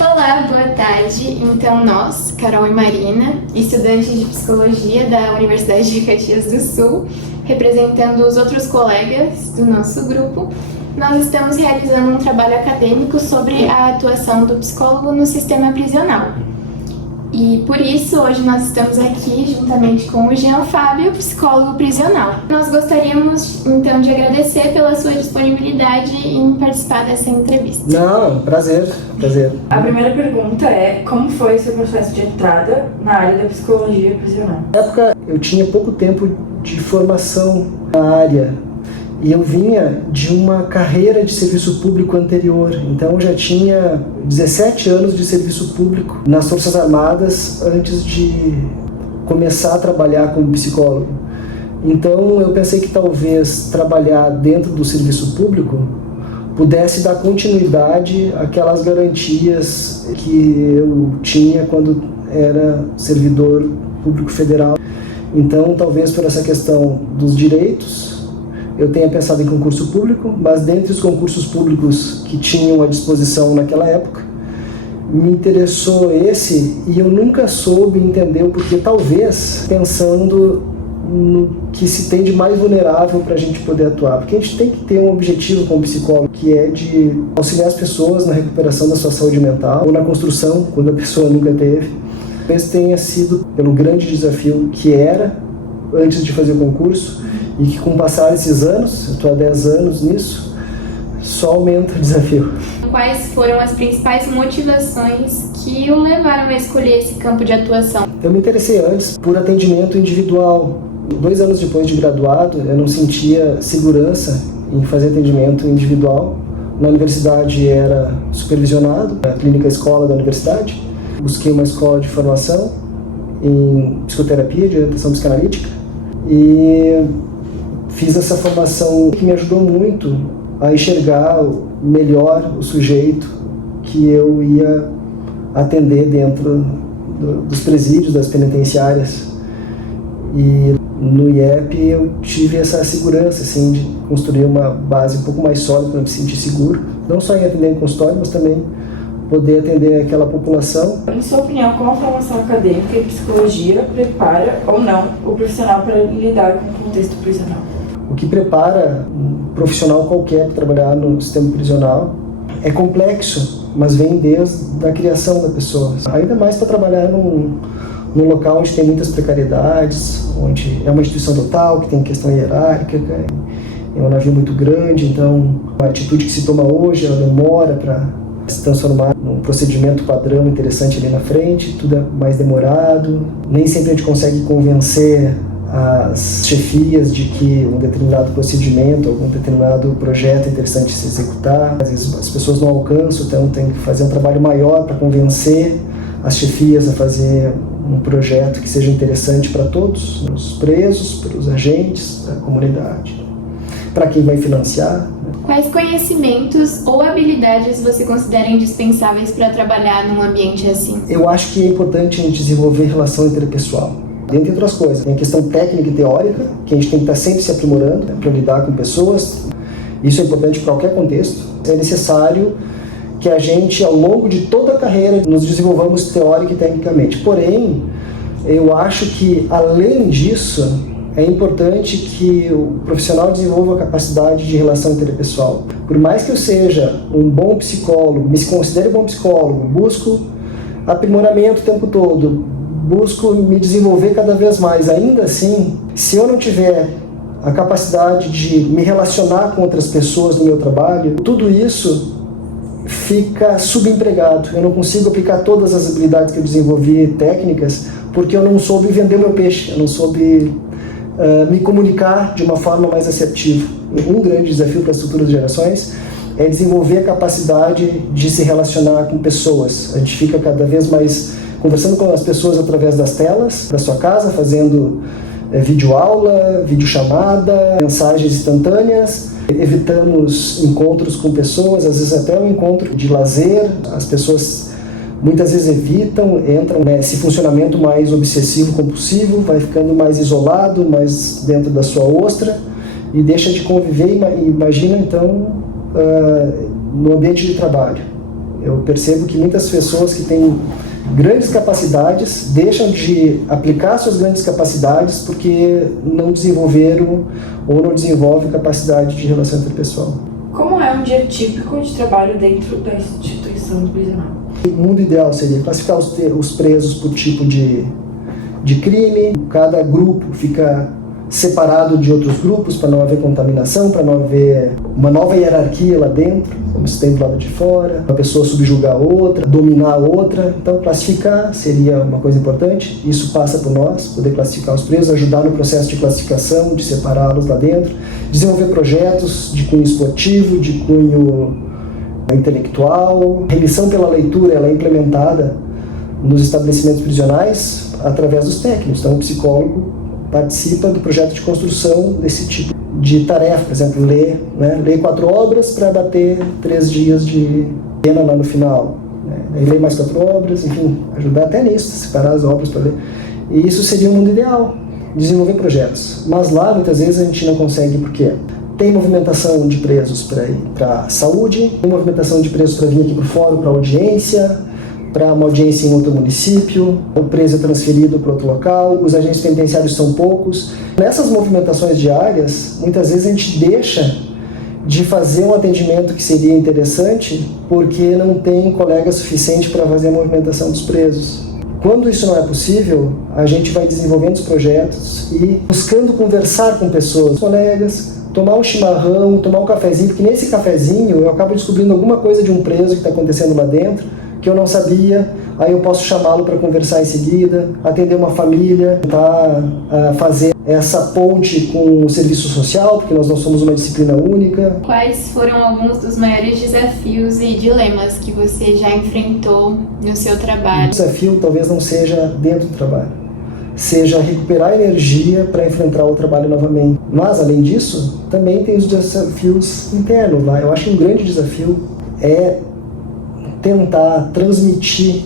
Olá, boa tarde. Então nós, Carol e Marina, estudantes de Psicologia da Universidade de Caxias do Sul, representando os outros colegas do nosso grupo, nós estamos realizando um trabalho acadêmico sobre a atuação do psicólogo no sistema prisional. E por isso, hoje nós estamos aqui juntamente com o Jean Fábio, psicólogo prisional. Nós gostaríamos, então, de agradecer pela sua disponibilidade em participar dessa entrevista. Não, prazer. A primeira pergunta é, como foi o seu processo de entrada na área da psicologia prisional? Na época, eu tinha pouco tempo de formação na área e eu vinha de uma carreira de serviço público anterior. Então, eu já tinha 17 anos de serviço público nas Forças Armadas antes de começar a trabalhar como psicólogo. Então, eu pensei que talvez trabalhar dentro do serviço público pudesse dar continuidade àquelas garantias que eu tinha quando era servidor público federal. Então, talvez por essa questão dos direitos, eu tenha pensado em concurso público, mas dentre os concursos públicos que tinham à disposição naquela época, me interessou esse e eu nunca soube entender o porquê, talvez pensando no que se tem de mais vulnerável para a gente poder atuar. Porque a gente tem que ter um objetivo como psicólogo, que é de auxiliar as pessoas na recuperação da sua saúde mental ou na construção, quando a pessoa nunca teve. Talvez tenha sido pelo grande desafio que era antes de fazer o concurso, e que com o passar desses anos, eu estou há 10 anos nisso, só aumenta o desafio. Quais foram as principais motivações que o levaram a escolher esse campo de atuação? Eu me interessei antes por atendimento individual. 2 anos depois de graduado, eu não sentia segurança em fazer atendimento individual. Na universidade era supervisionado, na clínica escola da universidade. Busquei uma escola de formação em psicoterapia, de orientação psicanalítica, e fiz essa formação que me ajudou muito a enxergar melhor o sujeito que eu ia atender dentro dos presídios, das penitenciárias. E no IEP eu tive essa segurança assim, de construir uma base um pouco mais sólida para me sentir seguro, não só em atender em consultório, mas também poder atender aquela população. Em sua opinião, como a formação acadêmica em psicologia prepara ou não o profissional para lidar com o contexto prisional? O que prepara um profissional qualquer para trabalhar no sistema prisional é complexo, mas vem desde a criação da pessoa. Ainda mais para trabalhar num local onde tem muitas precariedades, onde é uma instituição total, que tem questão hierárquica, é um navio muito grande, então a atitude que se toma hoje, ela demora para se transformar num procedimento padrão interessante ali na frente, tudo é mais demorado, nem sempre a gente consegue convencer as chefias de que um determinado procedimento, algum determinado projeto é interessante de se executar. Às vezes as pessoas não alcançam, então tem que fazer um trabalho maior para convencer as chefias a fazer um projeto que seja interessante para todos, os presos, para os agentes, para a comunidade, para quem vai financiar. Quais conhecimentos ou habilidades você considera indispensáveis para trabalhar num ambiente assim? Eu acho que é importante a gente desenvolver relação interpessoal. Dentre outras coisas, tem a questão técnica e teórica, que a gente tem que estar sempre se aprimorando para lidar com pessoas. Isso é importante para qualquer contexto. É necessário que a gente, ao longo de toda a carreira, nos desenvolvamos teórica e tecnicamente. Porém, eu acho que, além disso, é importante que o profissional desenvolva a capacidade de relação interpessoal. Por mais que eu seja um bom psicólogo, me considere um bom psicólogo, busco aprimoramento o tempo todo, busco me desenvolver cada vez mais. Ainda assim, se eu não tiver a capacidade de me relacionar com outras pessoas no meu trabalho, tudo isso fica subempregado. Eu não consigo aplicar todas as habilidades que eu desenvolvi, técnicas, porque eu não soube vender o meu peixe, eu não soube me comunicar de uma forma mais assertiva. Um grande desafio para as futuras gerações é desenvolver a capacidade de se relacionar com pessoas. A gente fica cada vez mais conversando com as pessoas através das telas da sua casa, fazendo videoaula, videochamada, mensagens instantâneas. Evitamos encontros com pessoas, às vezes até um encontro de lazer. As pessoas muitas vezes evitam, entram nesse funcionamento mais obsessivo-compulsivo, vai ficando mais isolado, mais dentro da sua ostra e deixa de conviver. Imagina então no ambiente de trabalho, Eu percebo que muitas pessoas que têm grandes capacidades deixam de aplicar suas grandes capacidades porque não desenvolveram ou não desenvolvem capacidade de relação interpessoal. Como é um dia típico de trabalho dentro da instituição prisional? O mundo ideal seria classificar os presos por tipo de crime. Cada grupo fica separado de outros grupos para não haver contaminação, para não haver uma nova hierarquia lá dentro, como se tem do lado de fora, uma pessoa subjugar a outra, dominar a outra. Então, classificar seria uma coisa importante. Isso passa por nós, poder classificar os presos, ajudar no processo de classificação, de separá-los lá dentro, desenvolver projetos de cunho esportivo, de cunho intelectual. A remissão pela leitura ela é implementada nos estabelecimentos prisionais através dos técnicos. Então, o psicólogo participa do projeto de construção desse tipo de tarefa. Por exemplo, ler 4 obras para bater 3 dias de pena lá no final. Aí ler mais 4 obras, enfim, ajudar até nisso, separar as obras para ler. E isso seria o mundo ideal, desenvolver projetos. Mas lá, muitas vezes, a gente não consegue porque tem movimentação de presos para ir para a saúde, tem movimentação de presos para vir aqui para o fórum, para audiência, para uma audiência em outro município, o preso é transferido para outro local, os agentes penitenciários são poucos. Nessas movimentações diárias, muitas vezes a gente deixa de fazer um atendimento que seria interessante porque não tem colega suficiente para fazer a movimentação dos presos. Quando isso não é possível, a gente vai desenvolvendo os projetos e buscando conversar com pessoas, colegas, tomar um chimarrão, tomar um cafezinho, porque nesse cafezinho eu acabo descobrindo alguma coisa de um preso que está acontecendo lá dentro, que eu não sabia, aí eu posso chamá-lo para conversar em seguida, atender uma família, tentar fazer essa ponte com o serviço social, porque nós não somos uma disciplina única. Quais foram alguns dos maiores desafios e dilemas que você já enfrentou no seu trabalho? O desafio talvez não seja dentro do trabalho, seja recuperar energia para enfrentar o trabalho novamente. Mas, além disso, também tem os desafios internos lá. Eu acho que um grande desafio é tentar transmitir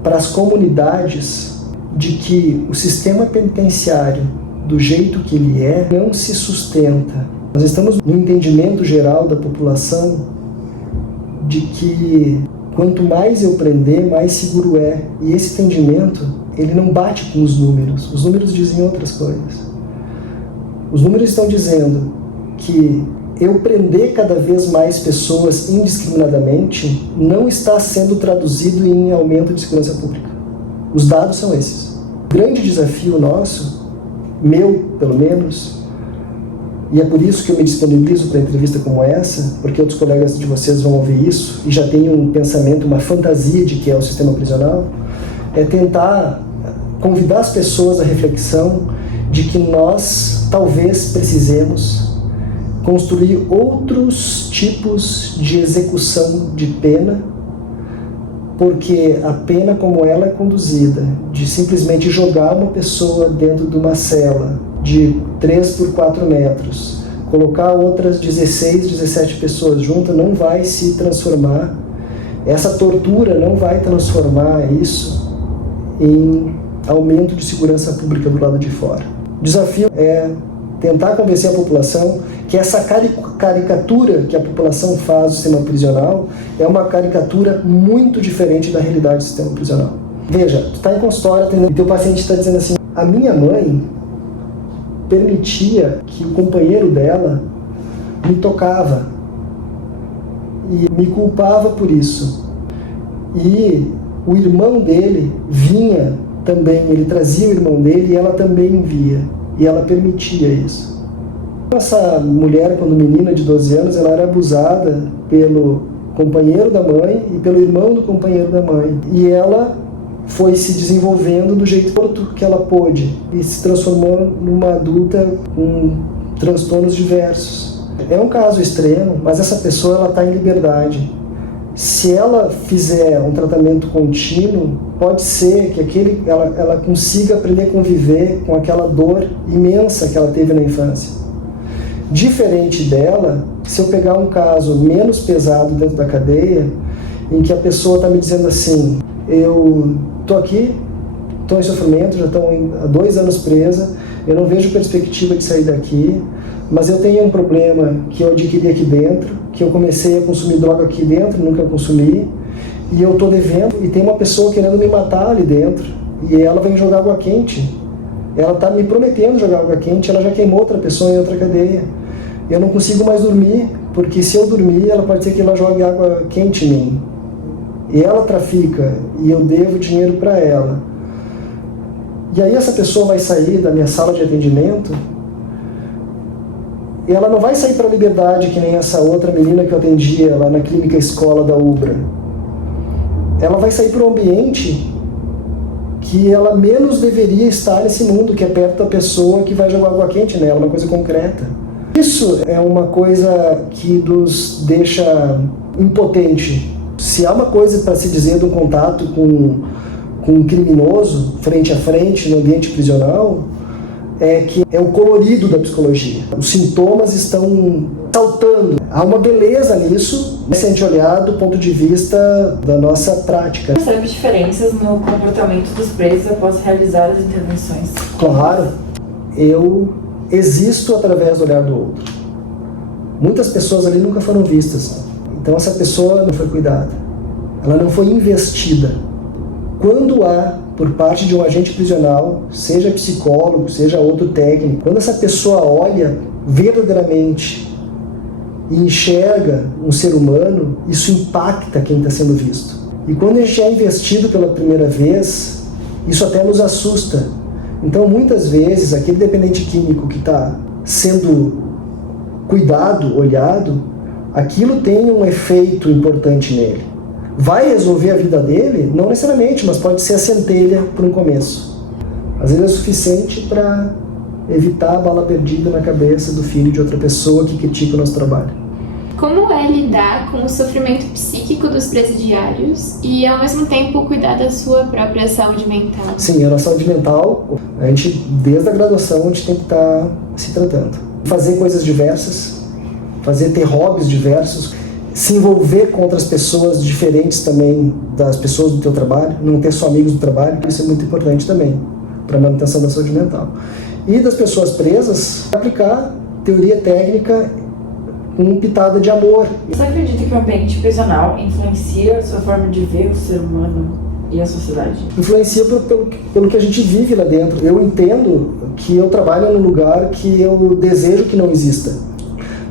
para as comunidades de que o sistema penitenciário, do jeito que ele é, não se sustenta. Nós estamos no entendimento geral da população de que quanto mais eu prender, mais seguro é. E esse entendimento, ele não bate com os números. Os números dizem outras coisas. Os números estão dizendo que eu prender cada vez mais pessoas indiscriminadamente não está sendo traduzido em aumento de segurança pública. Os dados são esses. O grande desafio nosso, meu pelo menos, e é por isso que eu me disponibilizo para entrevista como essa, porque outros colegas de vocês vão ouvir isso e já têm um pensamento, uma fantasia de que é o sistema prisional, é tentar convidar as pessoas à reflexão de que nós talvez precisemos construir outros tipos de execução de pena, porque a pena como ela é conduzida, de simplesmente jogar uma pessoa dentro de uma cela de 3 por 4 metros, colocar outras 16, 17 pessoas juntas, não vai se transformar, essa tortura não vai transformar isso em aumento de segurança pública do lado de fora. O desafio é tentar convencer a população que essa caricatura que a população faz do sistema prisional é uma caricatura muito diferente da realidade do sistema prisional. Veja, tu está em consultório e teu paciente está dizendo assim: a minha mãe permitia que o companheiro dela me tocava e me culpava por isso. E o irmão dele vinha também, ele trazia o irmão dele e ela também via. E ela permitia isso. Essa mulher, quando menina de 12 anos, ela era abusada pelo companheiro da mãe e pelo irmão do companheiro da mãe. E ela foi se desenvolvendo do jeito que ela pôde e se transformou numa adulta com transtornos diversos. É um caso extremo, mas essa pessoa está em liberdade. Se ela fizer um tratamento contínuo, pode ser que ela consiga aprender a conviver com aquela dor imensa que ela teve na infância. Diferente dela, se eu pegar um caso menos pesado dentro da cadeia, em que a pessoa está me dizendo assim: eu estou aqui, estou em sofrimento, já estou há 2 anos presa, eu não vejo perspectiva de sair daqui, mas eu tenho um problema que eu adquiri aqui dentro, que eu comecei a consumir droga aqui dentro, nunca consumi, e eu tô devendo, e tem uma pessoa querendo me matar ali dentro, e ela vem jogar água quente. Ela tá me prometendo jogar água quente, ela já queimou outra pessoa em outra cadeia. Eu não consigo mais dormir, porque se eu dormir, ela pode ser que ela jogue água quente em mim. E ela trafica, e eu devo dinheiro para ela. E aí essa pessoa vai sair da minha sala de atendimento, e ela não vai sair para a liberdade que nem essa outra menina que eu atendia lá na clínica escola da Ubra. Ela vai sair para um ambiente que ela menos deveria estar nesse mundo, que é perto da pessoa que vai jogar água quente nela, uma coisa concreta. Isso é uma coisa que nos deixa impotente. Se há uma coisa para se dizer de um contato com um criminoso, frente a frente, no ambiente prisional, é que é o colorido da psicologia. Os sintomas estão saltando. Há uma beleza nisso, se a gente olhar do ponto de vista da nossa prática. Percebe diferenças no comportamento dos presos após realizar as intervenções? Claro, eu existo através do olhar do outro. Muitas pessoas ali nunca foram vistas. Então essa pessoa não foi cuidada. Ela não foi investida. Quando há, por parte de um agente prisional, seja psicólogo, seja outro técnico, quando essa pessoa olha verdadeiramente e enxerga um ser humano, isso impacta quem está sendo visto. E quando a gente é investido pela primeira vez, isso até nos assusta. Então, muitas vezes, aquele dependente químico que está sendo cuidado, olhado, aquilo tem um efeito importante nele. Vai resolver a vida dele? Não necessariamente, mas pode ser a centelha para um começo. Às vezes é suficiente para evitar a bala perdida na cabeça do filho de outra pessoa que critica o nosso trabalho. Como é lidar com o sofrimento psíquico dos presidiários e, ao mesmo tempo, cuidar da sua própria saúde mental? Sim, a nossa saúde mental, a gente, desde a graduação, a gente tem que estar se tratando. Fazer coisas diversas, ter hobbies diversos, se envolver com outras pessoas diferentes também das pessoas do teu trabalho, não ter só amigos do trabalho, isso é muito importante também para a manutenção da saúde mental. E das pessoas presas, aplicar teoria técnica com pitada de amor. Você acredita que o ambiente prisional influencia a sua forma de ver o ser humano e a sociedade? Influencia pelo que a gente vive lá dentro. Eu entendo que eu trabalho num lugar que eu desejo que não exista.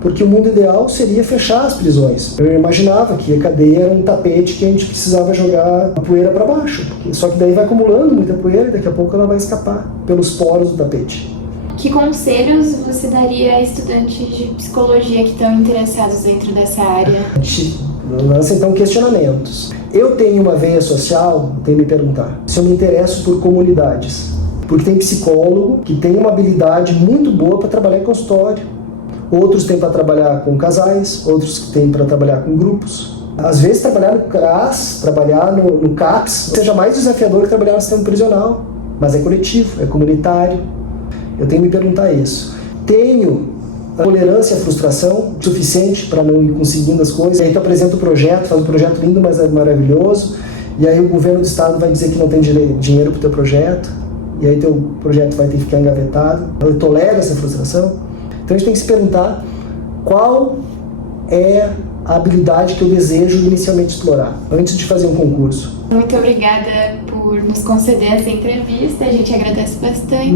Porque o mundo ideal seria fechar as prisões. Eu imaginava que a cadeia era um tapete que a gente precisava jogar a poeira para baixo. Só que daí vai acumulando muita poeira e daqui a pouco ela vai escapar pelos poros do tapete. Que conselhos você daria a estudantes de psicologia que estão interessados dentro dessa área? A gente lança então questionamentos. Eu tenho uma veia social, tenho que me perguntar se eu me interesso por comunidades. Porque tem psicólogo que tem uma habilidade muito boa para trabalhar em consultório. Outros têm para trabalhar com casais, outros têm para trabalhar com grupos. Às vezes trabalhar no CRAS, trabalhar no CAPS, seja mais desafiador que trabalhar no sistema prisional. Mas é coletivo, é comunitário. Eu tenho que me perguntar isso. Tenho a tolerância à frustração suficiente para não ir conseguindo as coisas. E aí tu apresenta o projeto, faz um projeto lindo, mas é maravilhoso. E aí o governo do estado vai dizer que não tem dinheiro para o teu projeto. E aí teu projeto vai ter que ficar engavetado. Eu tolero essa frustração. Então a gente tem que se perguntar qual é a habilidade que eu desejo inicialmente explorar, antes de fazer um concurso. Muito obrigada por nos conceder essa entrevista, a gente agradece bastante.